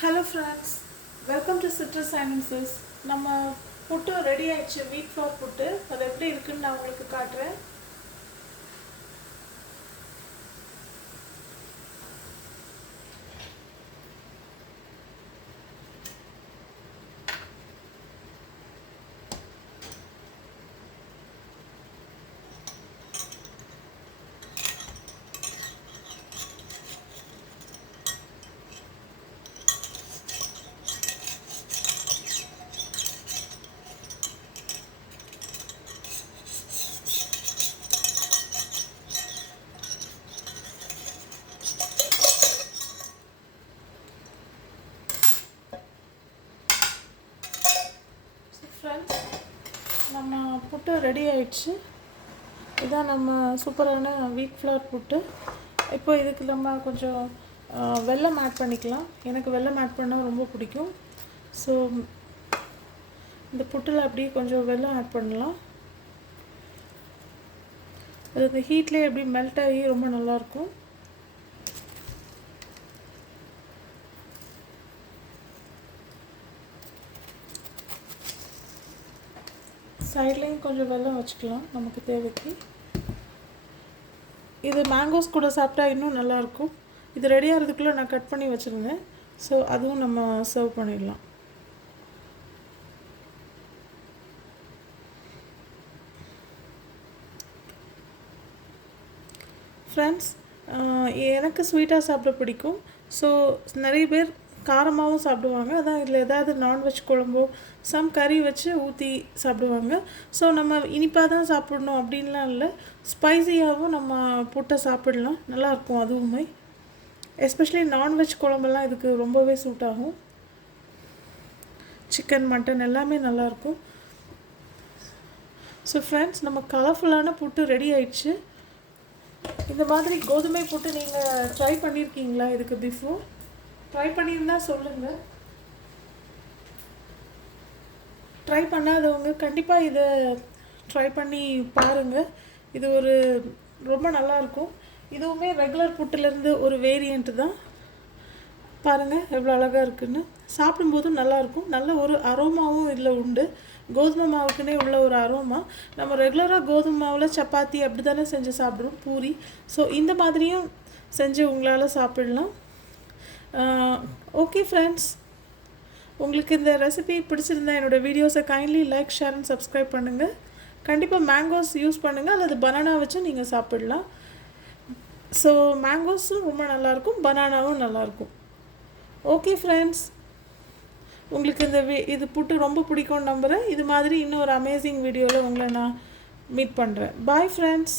Hello friends, welcome to Citrus Sciences. நம்ம புட்டு ready ஆயிடுச்சு. வீட் ஃப்ளோர் புட்டு அது எப்படி இருக்குன்னு நான் உங்களுக்கு காட்டுறேன். ஃப்ரெண்ட்ஸ், நம்ம புட்டு ரெடி ஆயிடுச்சு. இதான் நம்ம சூப்பரான வீட் ஃப்ளோர் புட்டு. இப்போ இதுக்கு நம்ம கொஞ்சம் வெல்லம் ஆட் பண்ணிக்கலாம். எனக்கு வெல்லம் ஆட் பண்ணால் ரொம்ப பிடிக்கும். ஸோ இந்த புட்டில் அப்படியே கொஞ்சம் வெல்லம் ஆட் பண்ணலாம். அது இந்த ஹீட்லேயே எப்படி மெல்ட் ஆகி ரொம்ப நல்லாயிருக்கும். சைட்லேயும் கொஞ்சம் வெல்லம் வச்சுக்கலாம் நமக்கு தேவைக்கு. இது மேங்கோஸ் கூட சாப்பிட்டா இன்னும் நல்லாயிருக்கும். இது ரெடி ஆகிறதுக்குள்ளே நான் கட் பண்ணி வச்சுருந்தேன். ஸோ அதுவும் நம்ம சர்வ் பண்ணிடலாம். ஃப்ரெண்ட்ஸ், எனக்கு ஸ்வீட்டாக சாப்பிட பிடிக்கும். ஸோ நிறைய பேர் காரமாகவும் சாப்பிடுவாங்க. அதான் இதில் ஏதாவது நான்வெஜ் குழம்போ கறி வச்சு ஊற்றி சாப்பிடுவாங்க. ஸோ நம்ம இனிப்பாக தான் சாப்பிடணும் அப்படின்லாம் இல்லை, ஸ்பைசியாகவும் நம்ம புட்டை சாப்பிடலாம். நல்லாயிருக்கும் அதுவுமே. எஸ்பெஷலி நான்வெஜ் குழம்பெல்லாம் இதுக்கு ரொம்பவே சூட் ஆகும். சிக்கன், மட்டன் எல்லாமே நல்லாயிருக்கும். ஸோ ஃப்ரெண்ட்ஸ், நம்ம கலர்ஃபுல்லான புட்டு ரெடி ஆயிடுச்சு. இந்த மாதிரி கோதுமை புட்டு நீங்கள் ட்ரை பண்ணியிருக்கீங்களா? இதுக்கு பிஃபோர் ட்ரை பண்ணியிருந்தால் சொல்லுங்கள். ட்ரை பண்ணாதவங்க கண்டிப்பாக இதை ட்ரை பண்ணி பாருங்கள். இது ஒரு ரொம்ப நல்லாயிருக்கும். இதுவுமே ரெகுலர் புட்டுலேருந்து ஒரு வேரியண்ட்டு தான். பாருங்கள் எவ்வளோ அழகாக இருக்குதுன்னு. சாப்பிடும்போதும் நல்லாயிருக்கும். நல்ல ஒரு அரோமாவும் இதில் உண்டு. கோதுமை மாவுக்குன்னே உள்ள ஒரு அரோமா. நம்ம ரெகுலராக கோதுமை மாவில் சப்பாத்தி அப்படி தானே செஞ்சு சாப்பிட்றோம், பூரி. ஸோ இந்த மாதிரியும் செஞ்சு உங்களால் சாப்பிடலாம். ஓகே ஃப்ரெண்ட்ஸ், உங்களுக்கு இந்த ரெசிபி பிடிச்சிருந்தா என்னோடய வீடியோஸை kindly like, share and subscribe பண்ணுங்கள். கண்டிப்பாக மேங்கோஸ் யூஸ் பண்ணுங்கள், அல்லது பனானா வச்சும் நீங்கள் சாப்பிடலாம். ஸோ மேங்கோஸும் ரொம்ப நல்லாயிருக்கும், பனானாவும் நல்லாயிருக்கும். ஓகே ஃப்ரெண்ட்ஸ், உங்களுக்கு இந்த இது புட்டு ரொம்ப பிடிக்கும்னு நம்புகிறேன். இது மாதிரி இன்னும் ஒரு அமேசிங் வீடியோவில் உங்களை நான் மீட் பண்ணுறேன். Bye friends.